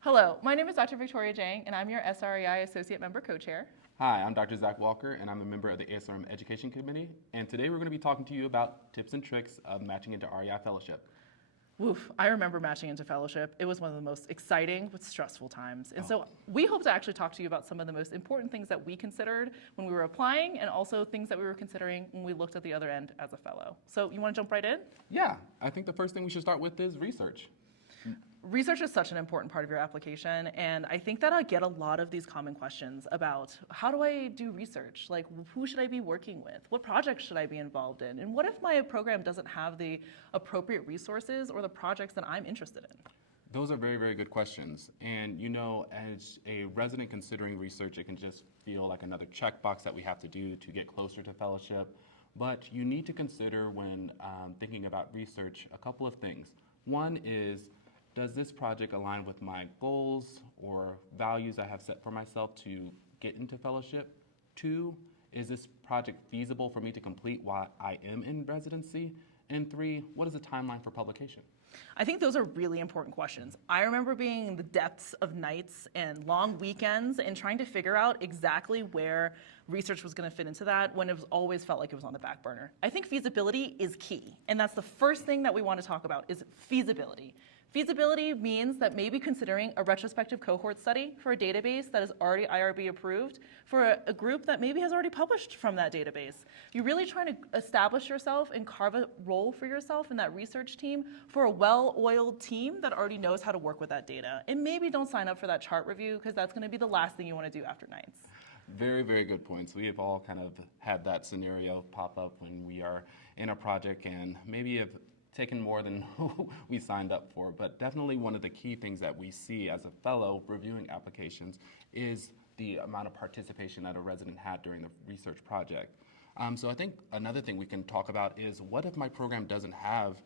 Hello, my name is Dr. Victoria Jang, and I'm your SREI Associate Member Co-Chair. Hi, I'm Dr. Zach Walker, and I'm a member of the ASRM Education Committee. And today we're going to be talking to you about tips and tricks of matching into REI Fellowship. Woof, I remember matching into fellowship. It was one of the most exciting but stressful times. And so we hope to actually talk to you about some of the most important things that we considered when we were applying and also things that we were considering when we looked at the other end as a fellow. So you want to jump right in? Yeah, I think the first thing we should start with is research. Research is such an important part of your application, and I think that I get a lot of these common questions about how do I do research? Like, who should I be working with? What projects should I be involved in? And what if my program doesn't have the appropriate resources or the projects that I'm interested in? Those are very, very good questions. And you know, as a resident considering research, it can just feel like another checkbox that we have to do to get closer to fellowship. But you need to consider when thinking about research a couple of things. One is, does this project align with my goals or values I have set for myself to get into fellowship? Two, is this project feasible for me to complete while I am in residency? And three, what is the timeline for publication? I think those are really important questions. I remember being in the depths of nights and long weekends and trying to figure out exactly where research was going to fit into that when it was always felt like it was on the back burner. I think feasibility is key, and that's the first thing that we want to talk about is feasibility. Feasibility means that maybe considering a retrospective cohort study for a database that is already IRB approved for a group that maybe has already published from that database. You're really trying to establish yourself and carve a role for yourself in that research team for a well-oiled team that already knows how to work with that data. And maybe don't sign up for that chart review because that's going to be the last thing you want to do after nights. Very, very good points. We have all kind of had that scenario pop up when we are in a project and maybe have taken more than we signed up for, but definitely one of the key things that we see as a fellow reviewing applications is the amount of participation that a resident had during the research project. So I think another thing we can talk about is what if my program doesn't have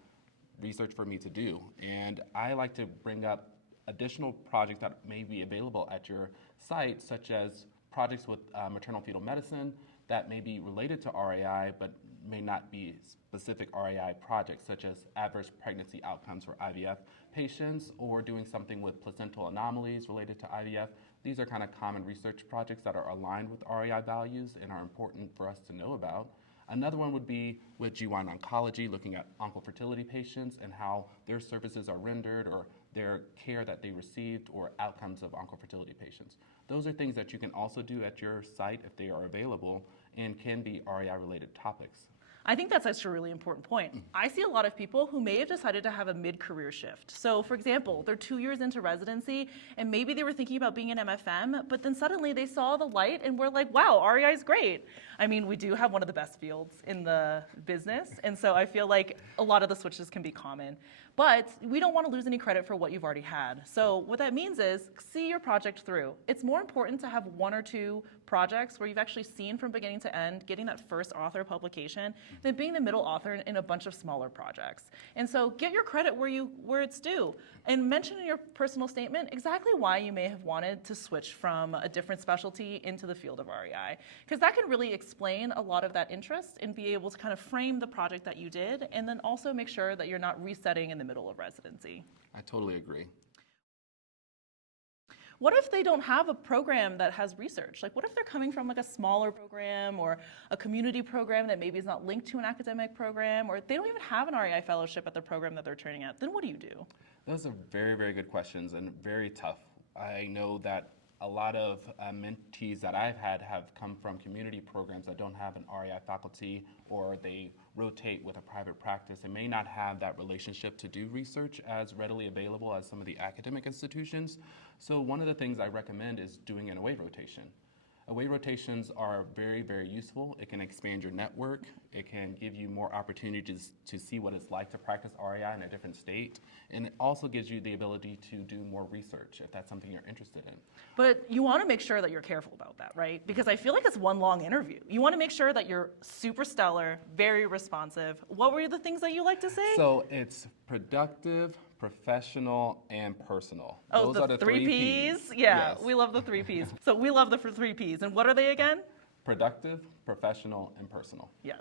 research for me to do? And I like to bring up additional projects that may be available at your site, such as projects with maternal fetal medicine that may be related to RAI, but may not be specific RAI projects, such as adverse pregnancy outcomes for IVF patients, or doing something with placental anomalies related to IVF. These are kind of common research projects that are aligned with RAI values and are important for us to know about. Another one would be with GYN oncology, looking at oncofertility patients and how their services are rendered or their care that they received or outcomes of oncofertility patients. Those are things that you can also do at your site if they are available and can be RAI-related topics. I think that's actually a really important point. I see a lot of people who may have decided to have a mid-career shift. So for example, they're 2 years into residency and maybe they were thinking about being an MFM, but then suddenly they saw the light and were like, wow, REI is great. I mean, we do have one of the best fields in the business. And so I feel like a lot of the switches can be common. But we don't want to lose any credit for what you've already had. So what that means is see your project through. It's more important to have 1 or 2 projects where you've actually seen from beginning to end, getting that first author publication, than being the middle author in a bunch of smaller projects. And so get your credit where it's due. And mention in your personal statement exactly why you may have wanted to switch from a different specialty into the field of REI. Because that can really explain a lot of that interest and be able to kind of frame the project that you did, and then also make sure that you're not resetting in the middle of residency. I totally agree. What if they don't have a program that has research? Like, what if they're coming from like a smaller program or a community program that maybe is not linked to an academic program, or they don't even have an REI fellowship at the program that they're training at? Then what do you do? Those are very, very good questions and very tough. I know that a lot of mentees that I've had have come from community programs that don't have an REI faculty, or they rotate with a private practice and may not have that relationship to do research as readily available as some of the academic institutions. So one of the things I recommend is doing an away rotation. Away rotations are very, very useful. It can expand your network. It can give you more opportunities to see what it's like to practice REI in a different state. And it also gives you the ability to do more research if that's something you're interested in. But you want to make sure that you're careful about that, right? Because I feel like it's one long interview. You want to make sure that you're super stellar, very responsive. What were the things that you like to say? So it's productive, professional, and personal. Oh, Those are the 3 Ps? Yeah, Yes. we love the 3 Ps. So we love the 3 Ps. And what are they again? Productive, professional, and personal. Yes.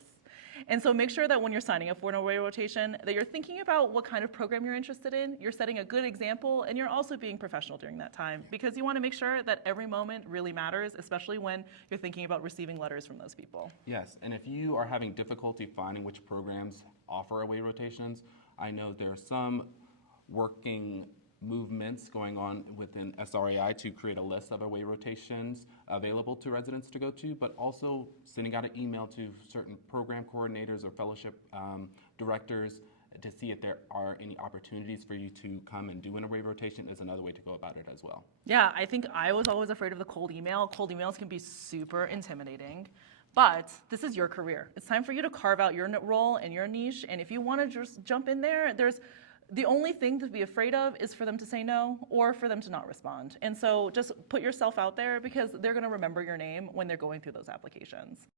And so make sure that when you're signing up for an away rotation, that you're thinking about what kind of program you're interested in, you're setting a good example, and you're also being professional during that time, because you want to make sure that every moment really matters, especially when you're thinking about receiving letters from those people. Yes, and if you are having difficulty finding which programs offer away rotations, I know there are some working movements going on within SRAI to create a list of away rotations available to residents to go to, but also sending out an email to certain program coordinators or fellowship directors to see if there are any opportunities for you to come and do an away rotation is another way to go about it as well. Yeah, I think I was always afraid of the cold email. Cold emails can be super intimidating. But this is your career. It's time for you to carve out your role and your niche. And if you want to just jump in there, the only thing to be afraid of is for them to say no or for them to not respond. And so just put yourself out there, because they're going to remember your name when they're going through those applications.